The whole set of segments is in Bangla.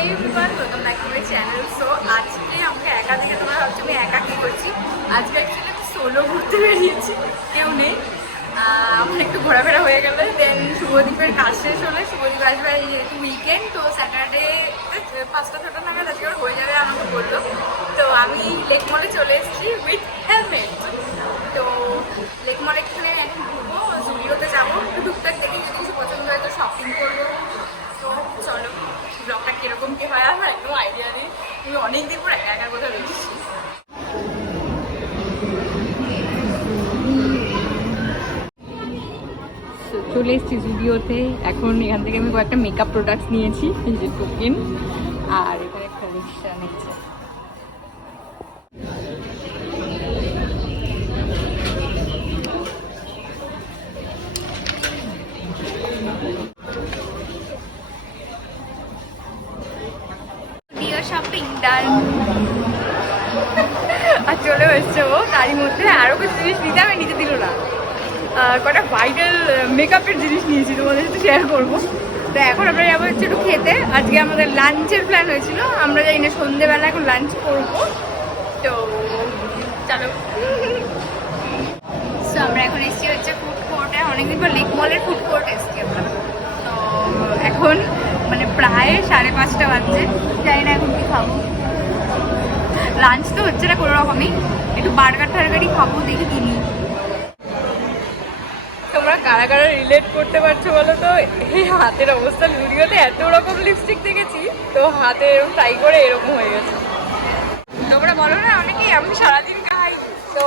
Hey everyone welcome channel so আজকে আমাকে একা থেকে তোমরা ভাবছ, আমি একা করছি? আজকে অ্যাকচুয়ালি আমি সোলো ঘুরতে বেরিয়েছি। কেউ নেই। আমার একটু ঘোরাফেরা হয়ে গেল দেন শুভদীপের কাজ শেষ হলে শুভদীপ আসবে যেহেতু তো স্যাটারডে পাঁচটা ছটা নাগাদ আজকে হয়ে যাবে আমাকে বলল। তো আমি লেক মলে চলে এসেছি উইথ হেলমেট তো লেক মলে এখানে এখন ঘুরবো জুডিওতে যাব একটু টুকটাক দেখে যদি কিছু পছন্দ হয় তো শপিং করব তো চলো ব্লগটা কীরকম কি হয় আমার একদম আইডিয়া নেই তুমি অনেক দিন পর একা একা কোথাও বেরিয়েছি চলে এসেছি জুডিওতে এখন এখান থেকে আমি কয়েকটা মেকআপ প্রোডাক্টস নিয়েছি যে টোকেন আর এখানে একটা রিক্সা শপিং আর চলে এসছে ও, তারই মধ্যে আরও কিছু জিনিস নিতে আমি নিতে দিল না। কটা ভাইটাল মেকআপের জিনিস নিয়েছি তোমাদের সাথে শেয়ার করব। তো এখন আমরা যাব হচ্ছে একটু খেতে। আজকে আমাদের লাঞ্চের প্ল্যান হয়েছিল। আমরা যাই না, সন্ধেবেলা এখন লাঞ্চ করব। তো চলো। তো আমরা এখন এসেছি হচ্ছে ফুড কোর্টে অনেকদিন পর লেক মলের ফুড কোর্ট এসেছি আমরা। তো এখন মানে প্রায় সাড়ে পাঁচটা বাজছে। জানি না এখন কি খাব। লাঞ্চ তো হচ্ছে না কোনো রকমই। একটু বার্গার টার্গারই খাব, দেখি কিনি। তোমরা কারা কারা রিলেট করতে পারছ বলো তো? এই হাতের অবস্থা ভিডিওতে এত রকম লিপস্টিক দেখেছি তো হাতে এরকম ট্রাই করে এরকম হয়ে গেছে। তোমরা বলো না অনেকে আমি সারাদিন খাই তো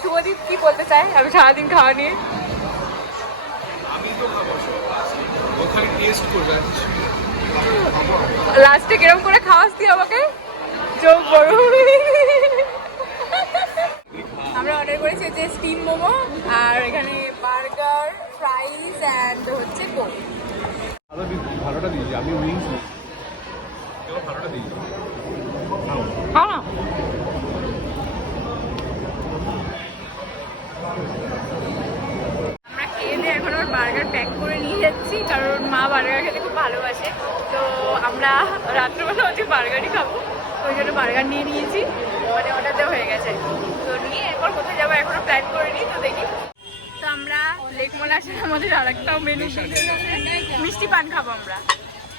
শুভদীপ কি বলতে চাই আমি সারাদিন খাওয়া নিয়ে। আমি তো খাব ও টেস্ট করবে আর কিছু না। লাস্টে কিরম করে খাওয়াস তুই আমাকে? চোখ বড়। অর্ডার করেছি হচ্ছে স্টিম মোমো আর এখানে বার্গার ফ্রাইস অ্যান্ড হচ্ছে কোক। ভালো ভালোটা দিয়েছি আমি উইংস ভালোটা দিয়েছি হ্যাঁ বার্গার প্যাক করে নিয়ে যাচ্ছি কারণ মা বার্গার খেতে খুব ভালোবাসে। তো আমরা রাত্রেবেলা হচ্ছে বার্গারই খাব ওই জন্য বার্গার নিয়ে নিয়েছি। মানে অর্ডার দেওয়া হয়ে গেছে। আমাদের আর একটা মেনু মিষ্টি পান খাব আমরা।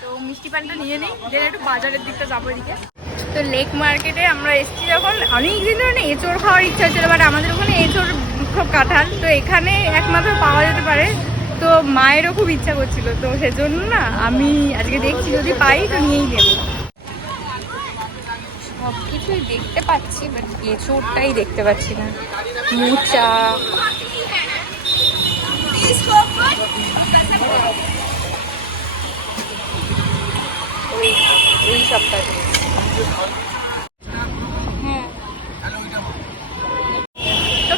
তো মিষ্টি পানটা নিয়ে নিই, দেন একটু বাজারের দিকটা যাব এদিকে। তো লেক মার্কেটে আমরা এসেছি যখন অনেক দিন ধরে এঁচড় খাওয়ার ইচ্ছা ছিল বাট আমাদের ওখানে এঁচড় খুব কাঁঠাল। তো এখানে একমাত্র পাওয়া যেতে পারে। তো মায়েরও খুব ইচ্ছা করছিল, তো সেজন্য না আমি আজকে দেখছি, যদি পাই তো নিয়েই দেবো সব কিছুই দেখতে পাচ্ছি বাট এঁচড়টাই দেখতে পাচ্ছি না। মুচা তো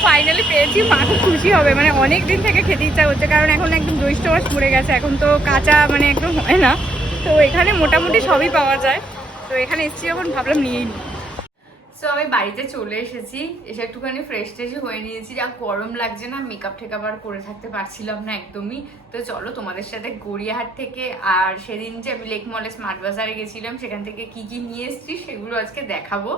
ফাইনালি পেয়েছি, মা খুব খুশি হবে। মানে অনেক দিন থেকে খেতে ইচ্ছা করছে, কারণ এখন একদম জ্যৈষ্ঠ মাস পড়ে গেছে, এখন তো কাঁচা মানে একদম হয় না। তো এখানে মোটামুটি সবই পাওয়া যায়। তো এখানে এসেছি যখন, ভাবলাম নিয়েই নিই সো আমি বাড়িতে চলে এসেছি। এসে একটুখানি ফ্রেশ ট্রেশ হয়ে নিয়েছি। যা গরম লাগছে না মেকআপ টেকআপ আর করে থাকতে পারছিলাম না একদমই। তো চলো তোমাদের সাথে গড়িয়াহাট থেকে আর সেদিন যে আমি লেক মলে স্মার্ট বাজারে গেছিলাম, সেখান থেকে কি কি নিয়ে এসেছি সেগুলো আজকে দেখাবো।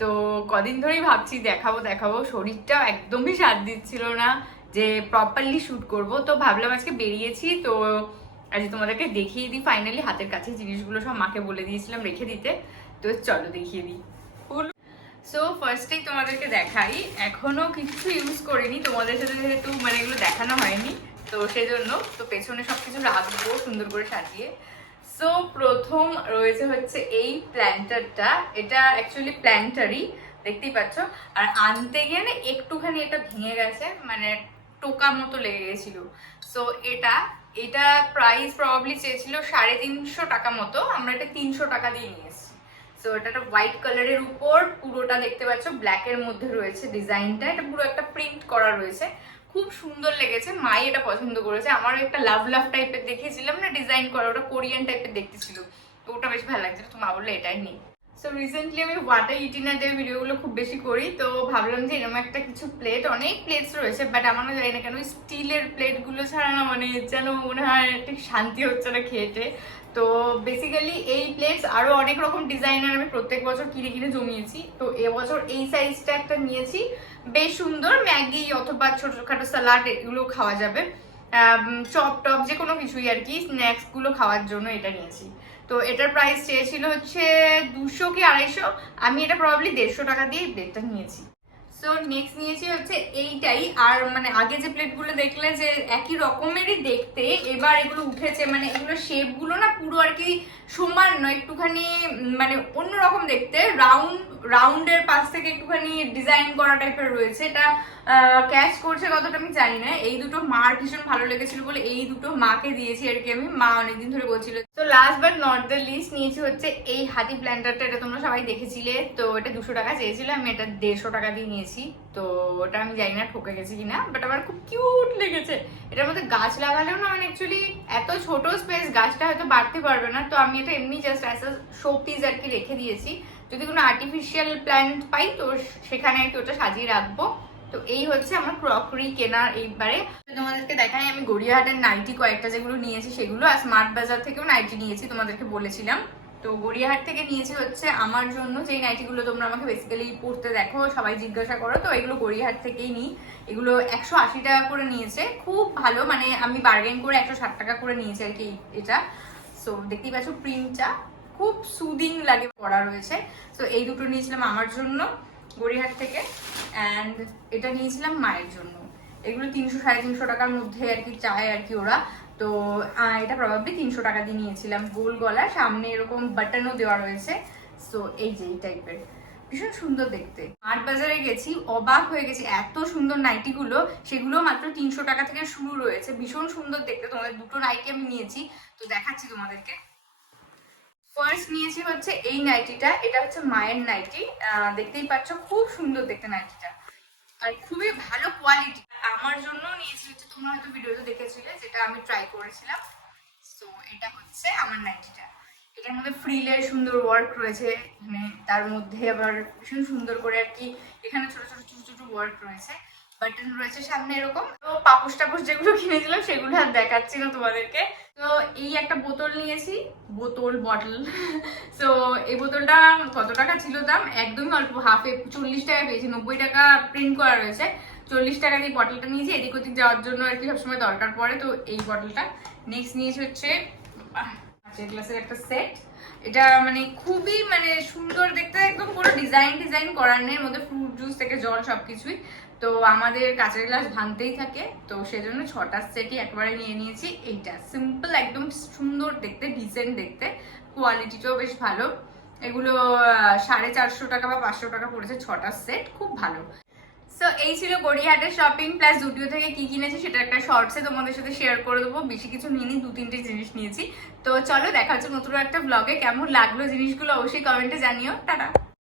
তো কদিন ধরেই ভাবছি দেখাবো দেখাবো। শরীরটা একদমই সাথ দিচ্ছিল না যে প্রপারলি শ্যুট করব। তো ভাবলাম আজকে বেরিয়েছি। তো আজকে তোমাদেরকে দেখিয়ে দিই ফাইনালি হাতের কাছে জিনিসগুলো সব মাকে বলে দিয়েছিলাম রেখে দিতে। তো চলো দেখিয়ে দিই। সো ফার্স্টেই তোমাদেরকে দেখাই, এখনও কিছু ইউজ করিনি। তোমাদের সাথে যেহেতু মানে এগুলো দেখানো হয়নি, তো সেই জন্য তো পেছনে সব কিছু রাখব সুন্দর করে সাজিয়ে। সো প্রথম রয়েছে হচ্ছে এই প্ল্যান্টারটা এটা অ্যাকচুয়ালি প্ল্যান্টারই দেখতেই পাচ্ছ? আর আনতে গিয়ে না একটুখানি এটা ভেঙে গেছে মানে টোকা মতো লেগে গেছিল। সো এটা এটা প্রাইস প্রবাবলি চেয়েছিল সাড়ে তিনশো টাকা মতো। আমরা এটা তিনশো টাকা দিয়ে নিয়ে সো এটা একটা হোয়াইট কালারের উপর পুরোটা দেখতে পাচ্ছ ব্ল্যাক এর মধ্যে রয়েছে ডিজাইনটা এটা পুরো একটা প্রিন্ট করা রয়েছে। খুব সুন্দর লেগেছে, মাই এটা পছন্দ করেছে। আমার একটা লাভ লাভ টাইপের দেখিয়েছিলাম না ডিজাইন করা, ওটা কোরিয়ান টাইপের দেখতেছিল। তো ওটা বেশ ভালো লাগছিল, তো মা বলল, এটাই নেই। সো রিসেন্টলি আমি ওয়াটার ইটিনাদের ভিডিওগুলো খুব বেশি করি, তো ভাবলাম যে এরকম একটা কিছু প্লেট অনেক প্লেটস রয়েছে বাট আমার জানি না কেন স্টিলের প্লেটগুলো ছাড়া না মানে যেন মনে হয় ঠিক শান্তি হচ্ছে না খেতে। তো বেসিক্যালি এই প্লেটস আরও অনেক রকম ডিজাইনের আমি প্রত্যেক বছর কিনে কিনে জমিয়েছি। তো এবছর এই সাইজটা একটা নিয়েছি। বেশ সুন্দর, ম্যাগি অথবা ছোটখাটো স্যালাড এগুলো খাওয়া যাবে। চপ টপ যে কোনো কিছুই আর কি স্ন্যাক্সগুলো খাওয়ার জন্য এটা নিয়েছি। তো এটার প্রাইস চেয়েছিল হচ্ছে দুশো কি আড়াইশো? আমি এটা প্রবাবলি দেড়শো টাকা দিয়ে প্লেটটা নিয়েছি। সো নেক্সট নিয়েছি হচ্ছে এইটাই। আর মানে আগে যে প্লেটগুলো দেখলে যে একই রকমেরই দেখতে, এবার এগুলো উঠেছে মানে এগুলো শেপগুলো না পুরো আর কি সমান নয়, একটুখানি মানে অন্যরকম দেখতে। রাউন্ড রাউন্ডের পাশ থেকে একটুখানি ডিজাইন করা টাইপের রয়েছে। এটা ক্যাচ করছে কতটা আমি জানি না। এই দুটো মার ভীষণ ভালো লেগেছিল বলে এই দুটো মাকে দিয়েছি আর কি আমি। মা অনেকদিন ধরে বলছিল। তো last but not the least নিয়েছি হচ্ছে এই হাতি প্ল্যান্টারটা এটা তোমরা সবাই দেখেছিলে। তো এটা দুশো টাকা চেয়েছিল, আমি এটা দেড়শো টাকা দিয়ে নিয়েছি। তো ওটা আমি জানি না ঠকে গেছি কিনা বাট আমার খুব কিউট লেগেছে। এটার মধ্যে গাছ লাগালেও না মানে অ্যাকচুয়ালি এত ছোট স্পেস গাছটা হয়তো বাড়তে পারবে না। তো আমি এটা এমনি জাস্ট অ্যাজ শো পিস আর কি রেখে দিয়েছি। যদি কোনো আর্টিফিশিয়াল প্ল্যান্ট পাই, তো সেখানে আর কি ওটা সাজিয়ে রাখব। তো এই হচ্ছে আমার ক্রকরি কেনার এইবারে। তোমাদেরকে দেখাই, আমি গড়িয়াহাটের নাইটি কয়েকটা যেগুলো নিয়েছি, সেগুলো আর স্মার্ট বাজার থেকেও নাইটি নিয়েছি, তোমাদেরকে বলেছিলাম। তো গড়িয়াহাট থেকে নিয়েছি হচ্ছে আমার জন্য, যেই নাইটিগুলো তোমরা আমাকে বেসিক্যালি পড়তে দেখো, সবাই জিজ্ঞাসা করো, তো এগুলো গড়িয়াহাট থেকেই নিই। এগুলো একশো আশি টাকা করে নিয়েছে। খুব ভালো মানে আমি বার্গেন করে একশো ষাট টাকা করে নিয়েছি আর কি এটা। সো দেখতেই পাচ্ছ প্রিন্টটা খুব সুদিং লাগে পড়া রয়েছে। তো এই দুটো নিয়েছিলাম আমার জন্য, গড়িয়াহাট থেকে। অ্যান্ড এটা নিয়েছিলাম মায়ের জন্য। এগুলো তিনশো, সাড়ে তিনশো টাকার মধ্যে আর কি চায় আর কি ওরা। তো এটা প্রবাবলি তিনশো টাকা দিয়ে নিয়েছিলাম, গোল গলা সামনে এরকম বাটনও দেওয়া রয়েছে। সো এই যে এই টাইপের ভীষণ সুন্দর দেখতে। আট বাজারে গেছি, অবাক হয়ে গেছি, এত সুন্দর নাইটিগুলো সেগুলো মাত্র তিনশো টাকা থেকে শুরু রয়েছে। ভীষণ সুন্দর দেখতে, তোমাদের দুটো নাইটি আমি নিয়েছি। তো দেখাচ্ছি তোমাদেরকে। ফার্স্ট নিয়েছি হচ্ছে এই নাইটিটা এটা হচ্ছে মায়ের নাইটি দেখতেই পাচ্ছ, খুব সুন্দর দেখতে নাইটিটা আর খুবই ভালো কোয়ালিটি আমার জন্য নিয়েছি হচ্ছে, তোমরা হয়তো ভিডিওতে দেখেছিলে, যেটা আমি ট্রাই করেছিলাম। সো এটা হচ্ছে আমার নাইটিটা এটার মধ্যে ফ্রিলের সুন্দর ওয়ার্ক রয়েছে। মানে তার মধ্যে আবার ভীষণ সুন্দর করে আর কি, এখানে ছোট ছোট ছোট ছোট ওয়ার্ক রয়েছে। বাটন রয়েছে সামনে এরকম। তো পাপোশ টাপোশ যেগুলো কিনেছিলাম সেগুলো আর দেখাচ্ছি না তোমাদেরকে। তো এই একটা বোতল নিয়েছি, বোতল বটল। তো এই বোতলটা কত টাকা ছিল দাম? একদমই অল্প হাফে চল্লিশ টাকা পেয়েছি, নব্বই টাকা প্রিন্ট করা রয়েছে। চল্লিশ টাকা দিয়ে বটলটা নিয়েছি, এদিক ওদিক যাওয়ার জন্য আর কি সবসময় দরকার পড়ে। তো এই বটলটা নেক্সট নিয়েছি হচ্ছে গ্লাসের একটা সেট এটা মানে খুবই মানে সুন্দর, দেখতে একদম পুরো ডিজাইন ডিজাইন করার নেই মধ্যে ফ্রুট জুস থেকে জল সবকিছুই। তো আমাদের কাঁচের গ্লাস ভাঙতেই থাকে, তো সেজন্য ছটা সেটই একবারে নিয়ে নিয়েছি। এইটা সিম্পল একদম সুন্দর দেখতে ডিসেন্ট দেখতে। কোয়ালিটিটাও বেশ ভালো। এগুলো সাড়ে চারশো টাকা বা পাঁচশো টাকা পড়েছে ছটা সেট, খুব ভালো। সো এই ছিল গড়িয়াহাটের শপিং প্লাস জুডিও থেকে কি কিনেছি সেটা একটা শর্টসে তোমাদের সাথে শেয়ার করে দেবো। বেশি কিছু নিইনি, দু তিনটে জিনিস নিয়েছি। তো চলো, দেখা হচ্ছে নতুন একটা ব্লগে কেমন লাগল জিনিসগুলো অবশ্যই কমেন্টে জানিও। টাটা!